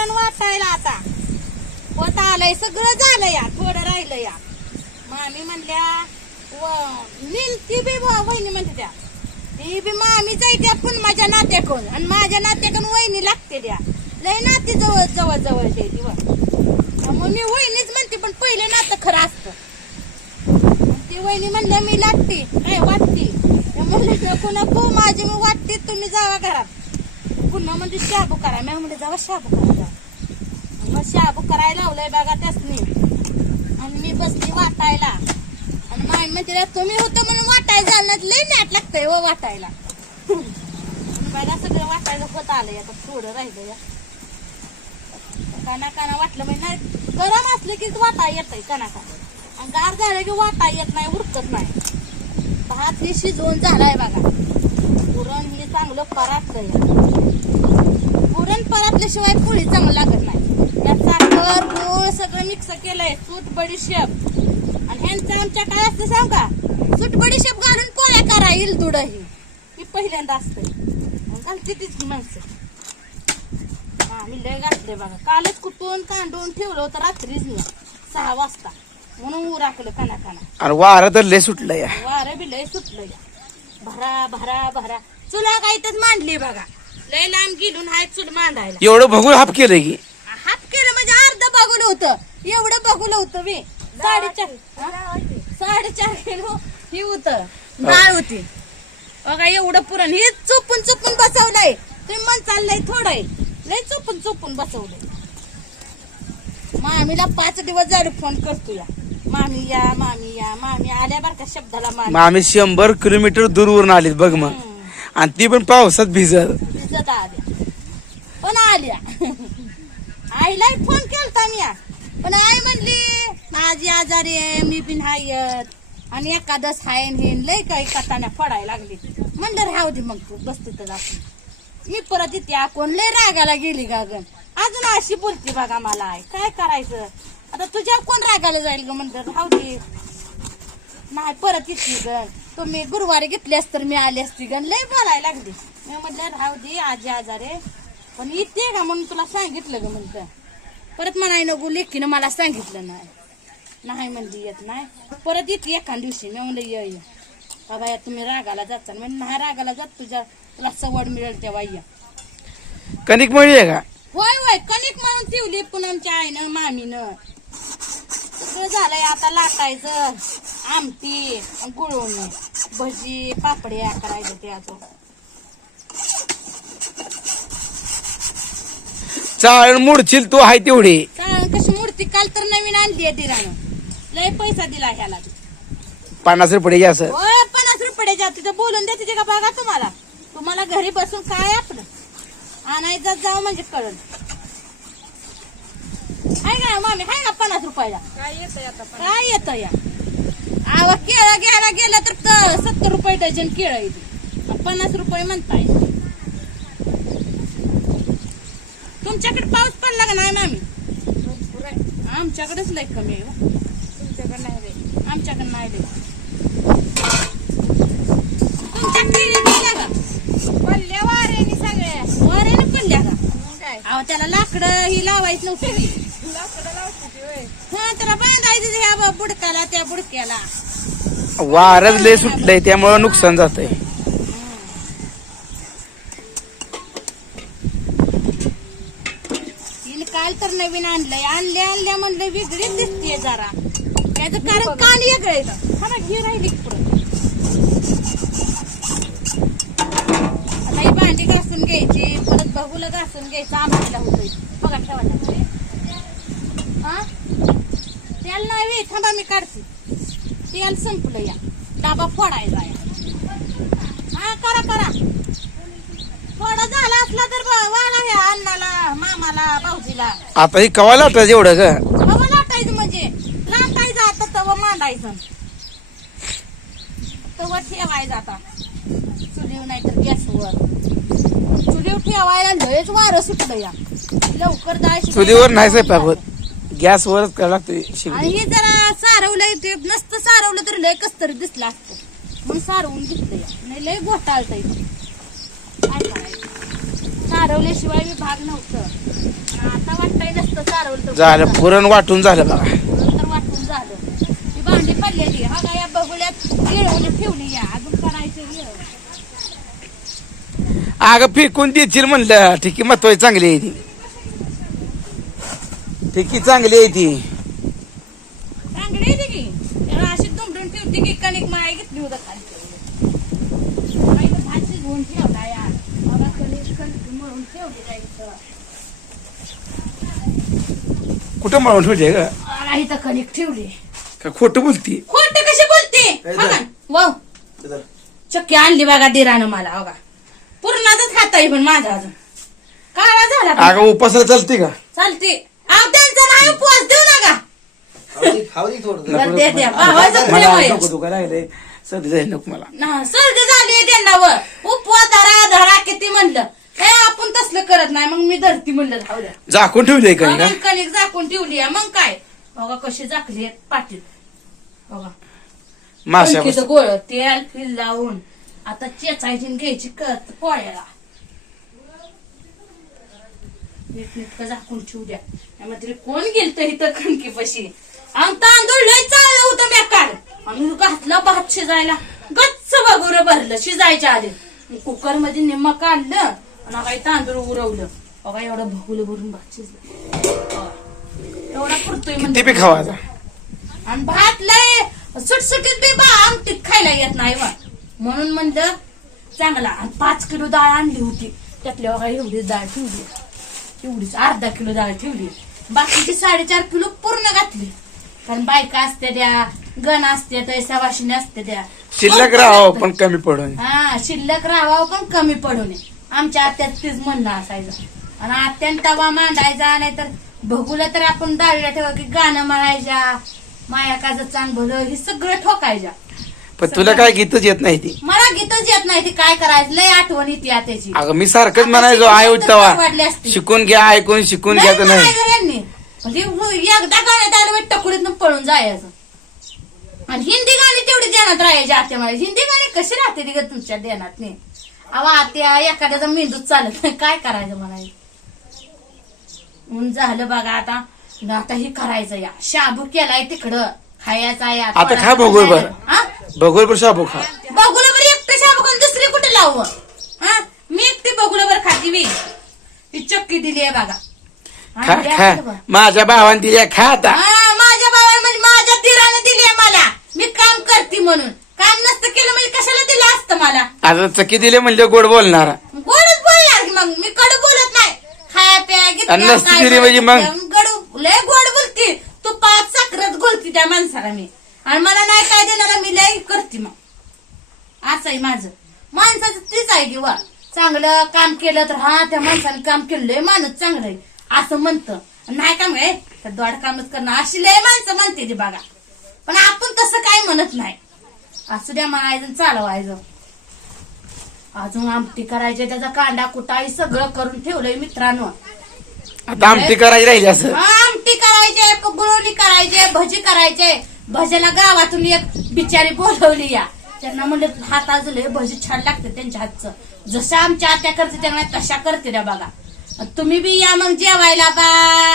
वातावरण वाटायला आता. होत आलंय सगळं झालं या थोडं राहिलं या. मामी म्हणल्या व ती बी वहिनी म्हणते त्या. ती बी मामी जायत्या पण माझ्या नात्याकडून. आणि माझ्या नात्याकडून वहिनी लागते द्या लय नाते जवळ जवळ जवळ ते मग मी वहिनीच म्हणते पण पहिले नातं खरं असतं. ती वहिनी म्हणल्या मी लागते काय वाटते? म्हणलं कोणा नको माझी मी वाटते तुम्ही जावा घरात. मग म्हणजे शाबू करा. मी म्हणजे जावा शाबू करा. मग शाबू करायला लावलंय बघा त्यासनी. आणि मी बसली वाटायला. आणि माय म्हणजे तुम्ही होतं म्हणून वाटायला झालं लई लय नॅट लागतंय व वाटायला. बघा सगळं वाटायला होत आलंय. आता थोडं राहिलं या काना काना वाटलं म्हणजे नाही गरम असलं की वाटा येतंय काना काना. आणि गार झालं की वाटा येत नाही उरकत नाही. भात हे शिजवून झालाय बघा. पुरण हे चांगलं परातलंय पुरण परातल्याशिवाय पोळी चांगलं लागत नाही. त्यात साखर गोळ सगळं मिक्स केलंय सूट बडीशेप आणि ह्यांचं आमच्या काय असतं सांग का? सूट बडीशेप घालून पोळ्या करा येईल दुडही ही पहिल्यांदा असतंय मग घालते तीच माणसं. हा मी लय घातले बघा. कालच कुटून कांडून ठेवलं होतं रात्रीच मी. सहा वाजता. म्हणून उराकलं काना काना आणि वारं तर लय सुटलं या वारं बी लय सुटलं या भरा भरा भरा. चुला काय इथंच मांडली बघा. लय लांब गेलून हाय चूल मांडायला. एवढं बघून हाप केलं की. हात केलं म्हणजे अर्ध बघूल होतं. एवढं बघूल होतं मी. साडेचार हा? साडेचार किलो ही होत. डाळ होती. बघा एवढं पुरण. हे चुपून चुपून बसवलंय. तुम्ही मन चाललंय थोडं लय चुपून चुपून बसवलंय. मामीला पाच दिवस झाले फोन करतो या मामी या मामी आल्या बरं का शब्दाला मग? आम्ही शंभर किलोमीटर दूरवरून आलीत बघ मग. आणि ती पण पावसात भिजत. भिजत आल्या. पण आल्या. आईला फोन केलता मी. पण आई म्हणली माझी आजारी आहे मी बी नाही येत आणि एकादस हाय न हे न लय काही कथाने फोडायला लागली. म्हणलं राहू दे मग तू बस तिथं आपण मी परत इथे कोण लय रागाला गेली का गं. अजून अशी बोलती बघा मला आई. काय करायचं? आता तुझ्या कोण रागाला जाईल ग म्हणलं? राहू दे. नाही परत येते गण तुम्ही गुरुवारी घेतली तर मी आली असती गण लय बोलायला लागली. मी म्हटलं राहू दे आजी आजारे पण येते का म्हणून तुला सांगितलं ग म्हणतं. परत म्हणाय नको लेकीनं मला सांगितलं नाही. नाही म्हणली येत नाही. परत येते एका दिवशी. मी म्हणलं ये बाबा या तुम्ही रागाला जाता म्हणजे नाही रागाला जात तुझ्या तुला सवड मिळेल तेव्हा ये. कणिक आहे का? होय होय. कणिक म्हणून ठेवली पूनमच्या आईनं मामीनं. सगळं झालंय आता लाटायचं. आमटी गुळवून भजी पापड्या करायचं ते अजून चाळ मुडशील तू आहे तेवढी. कशी मूर्ती काल तर नवीन आणली आहे दिरानं. लय पैसा दिला ह्याला. पन्नास रुपये असं. होय पन्नास रुपये द्या. तिथं बोलून देते ते का बघा तुम्हाला. तुम्हाला घरी बसून काय आपलं? आणायचं जाऊ म्हणजे कळल. हाय का मामी? हाय ना पन्नास रुपयाला? काय येतंय आता पण काय येतं या? आवा केळं घ्यायला गेलं तर सत्तर रुपये डझन केळं येते पन्नास रुपये म्हणताय. तुमच्याकडे पाऊस पडला का नाही मामी? आमच्याकडेच लय कमी आहे हो. तुमच्याकडे नाही रे. आमच्याकडे नाही लय तुमच्या केळी पडल्या का? पल्ल्या वाऱ्याने सगळ्या. वराने पडल्या का? अहो त्याला लाकडं ही लावायची नव्हती. लाकडं लावते हा त्याला बांधायचं ह्या बुडकाला त्या बुडक्याला. वारच लय सुटलंय त्यामुळं नुकसान जातंय. आहे काल तर नवीन आणलंय आणल्या आणल्या म्हणलं वेगळीच दिसतीये जरा. त्याचं कारण कान वेगळं येतं हा राहिली पुढं. आता ही भांडी घासून घ्यायची परत बघूला घासून घ्यायचं आंब्याला होतोय. बघा ठेवा ना. हा? तेल नाही थांबा मी काढते. तेल संपलं या. डाबा फोडायचा या. हा करा करा. थोडा झाला असला तर वाढा ह्या अण्णाला मामाला भाऊजीला. आता ही कवा लाटायचं एवढं का तवा लाटायचं म्हणजे? लाटायचं आता तवा मांडायचं. तवा ठेवायचं आता. चुलीव नाही तर गॅसवर. चुलीव ठेवायला लयच वारं सुटलं या. लवकर जायची चुलीवर नाही स्वयंपाक होत. गॅसवरच करावं लागतं आणि शेगडी. हे जरा सारवलंय ते नसतं सारवलं तर लय कस तरी दिसलं असतं. म्हणून सारवून घेतलं या. नाही लय घोटाळत काय करायचं? चारवल्याशिवाय मी भाग नव्हतं. आणि आता वाटतंय नसतं चारवलं तर झालं पुरण वाटून झालं बघा. तर वाटून झालं. ती भांडी पडलेली. हा का या बघुल्यात ठेवली या. अजून करायचं. अगं फेकून देशील म्हणलं. ठिकी महत्वाची चांगली आहे ती. ठिकी चांगली आहे ती. चांगली आहे की. त्याला अशी दुमडून ठेवते की कणिक माय घेतली होतं खाली आई तर ठेवला यार. मला कणिक कणिक मळून ठेवली जायचं. कुठं मळून ठेवली ग? मला इथं कणिक ठेवली. का खोटं बोलती? खोट कशी बोलते? हा का? वाव चक्की आणली बघा दिरानं मला बघा. पूर्णातच खाता येईल पण माझा अजून. काळा झाला. अगं उपासाला चालते का? चालते अहो त्यांचा नाही उपवास देऊ नका बरं, दे द्या भावाचं मला प्रेम आहे. डोकं दुखा लागलंय सर्दी जाईल नको मला. ना, सर्दी झाली त्यांना वर उपवास धरा धरा किती म्हणलं. काय आपण तसलं करत नाही मग मी धरती म्हणलं धाव द्या. झाकून का मग कणिक झाकून ठेवली आहे. मग काय? बघा कशी झाकली आहेत पाटील. बघा. माश्या कणकीचं गोळ तेल फिल लावून. आता चेचायची आणि घ्यायची कत पोळ्याला. झाकून ठेवू द्या. त्यामध्ये कोण गेलत इथं कणकी पशी आणि तांदूळ लय चाललं होतं मी काल आणि घातलं भात शिजायला. गच्च बघुर भरलं शिजायच्या आधी. कुकरमध्ये निम्म काढलं आणि काही तांदूळ उरवलं. बघा एवढं भगुलं भरून भात शिजलं. एवढा पुरतोय किती म्हणजे बी खावा आता? आणि भात लय सुटसुटीत बी बा आमटीत खायला येत नाही बा. म्हणून म्हणलं चांगला. आणि पाच किलो डाळ आणली होती. त्यातल्या बघा एवढी डाळ ठेवली. एवढीच अर्धा किलो डाळ ठेवली. बाकीची साडेचार किलो पूर्ण घातली. कारण बायका असते द्या गण असते त्या सवाशिनी असते द्या शिल्लक राहावं पण कमी पडून हा शिल्लक राहावं पण कमी पडू नये. आमच्या आत्यात तेच म्हणणं असायचं. आणि आत्यान तवा मांडायचा नाहीतर बघूला तर आपण डाळीला ठेवा की गाणं म्हणायच्या माया काज चांग भलं हे सगळं ठोकायच्या. पण तुला काय गीतच येत नाही ती? मला गीतच येत नाही ती काय करायचं? लय आठवण येते आत्याची. अगं मी सारखंच म्हणायचो आय तर असती. शिकून घ्या ऐकून शिकून नाही घ्यायचं नाही. म्हणजे एकदा गाण्यात आलं टकुरीतनं पळून जायचं. आणि हिंदी गाणी तेवढी ध्यानात राहायची आत्या मला हिंदी गाणी कशी राहते ती ग तुमच्या ध्यानात नाही अहो आत्या एखाद्याचा मेंदूच चालत नाही. काय करायचं म्हणून झालं बघा आता. आता हे करायचं या. शाबू केलाय तिकडं. खायचा या आता खा बरं. हा? बघूल पण शाबू खा. बघूला बरं एकटं शाबू खाऊन दुसरी कुठे लावू. हा? मी एकटी बघूला बरं खाती बी ती चक्की दिली आहे बघा. खा आणि खा. द्या बघा. माझ्या भावाने दिल्या खा आता. हा, माझ्या बाबा म्हणजे माझ्या दिराने दिली आहे मला. मी काम करते म्हणून. काम नसतं केलं म्हणजे कशाला दिलं असतं मला? आता चकी दिले म्हणजे गोड बोलणार. गोडच बोलणार की मग? मी कडू बोलत नाही. खाया प्या घेतल्या, आणि नसती काय दिली म्हणजे मग? करायचं, लय गोड बोलती. तू पाच साखरच बोलती त्या माणसाला मी. आणि मला नाही काय देणार मी लय करते मग. असं आहे माझं. माणसाचं तीच आहे की वा. चांगलं काम केलं तर हा त्या माणसाने काम केलं लय माणूस चांगलं आहे. असं म्हणतं. नाही काम आहे तर दोड कामच करणं. अशी लय माणसं म्हणते ती बघा. पण आपण तसं काय म्हणत नाही. असू द्या म्हणायचं आणि चालवायचं अजून आमटी करायची त्याचा कांदा कुटाळी सगळं करून ठेवलंय मित्रांनो. आता आमटी करायची राहिली असं. आमटी करायचे गुळवणी करायचे भजी करायचे. भजीला गावातून एक बिचारी बोलवली या. त्यांना म्हणलं हात आजले भजी छान लागते त्यांच्या हातचं. जसं आमच्या आत्या करते त्यांना तशा करते त्या बघा. तुम्ही बी या मग जेवायला बाय.